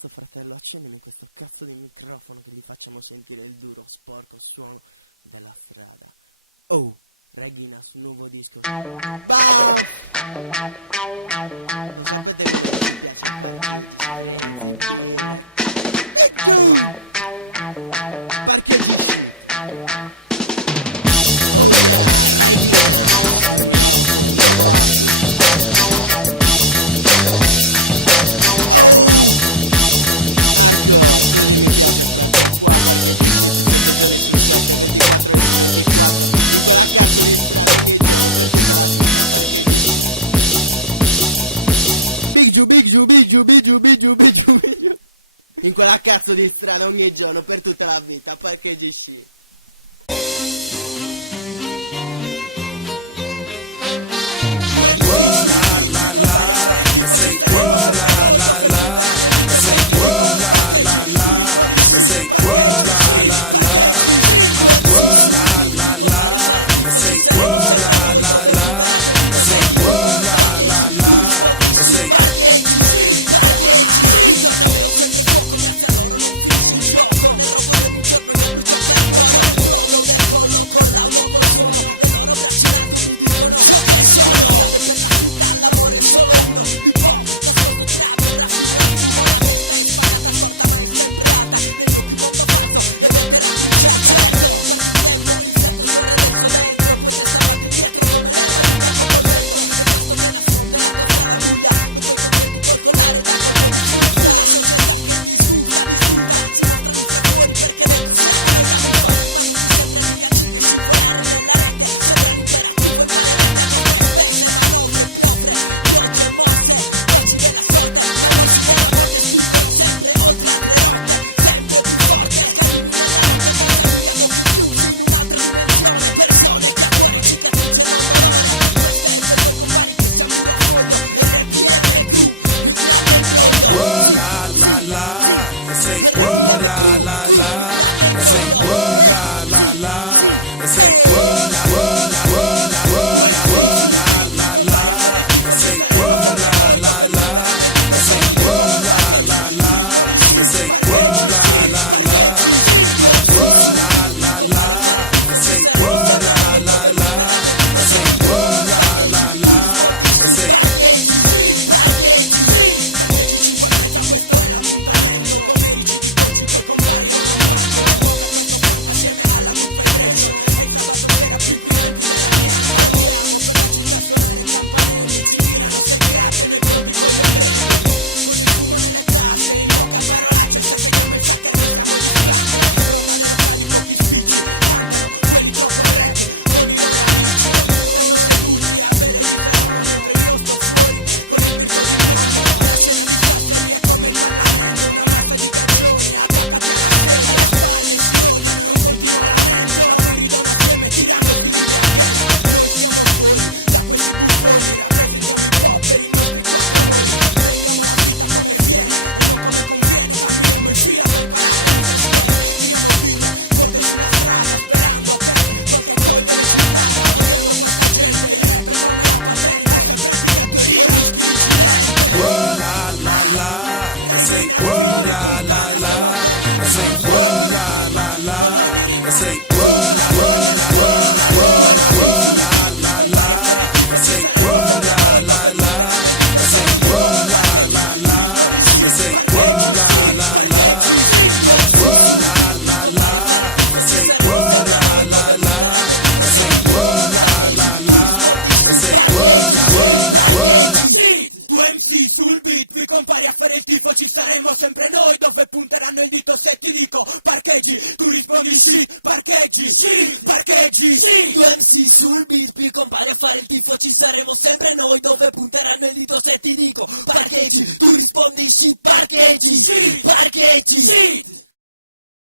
cazzo fratello, accendimi questo cazzo di microfono che gli facciamo sentire il duro, sporco suono della strada. Oh, Reginas, nuovo disco. In quella cazzo di strada ogni giorno per tutta la vita, parcheggi. Sul beat, compare a fare il tifo, ci saremo sempre noi, dove punteranno il dito se ti dico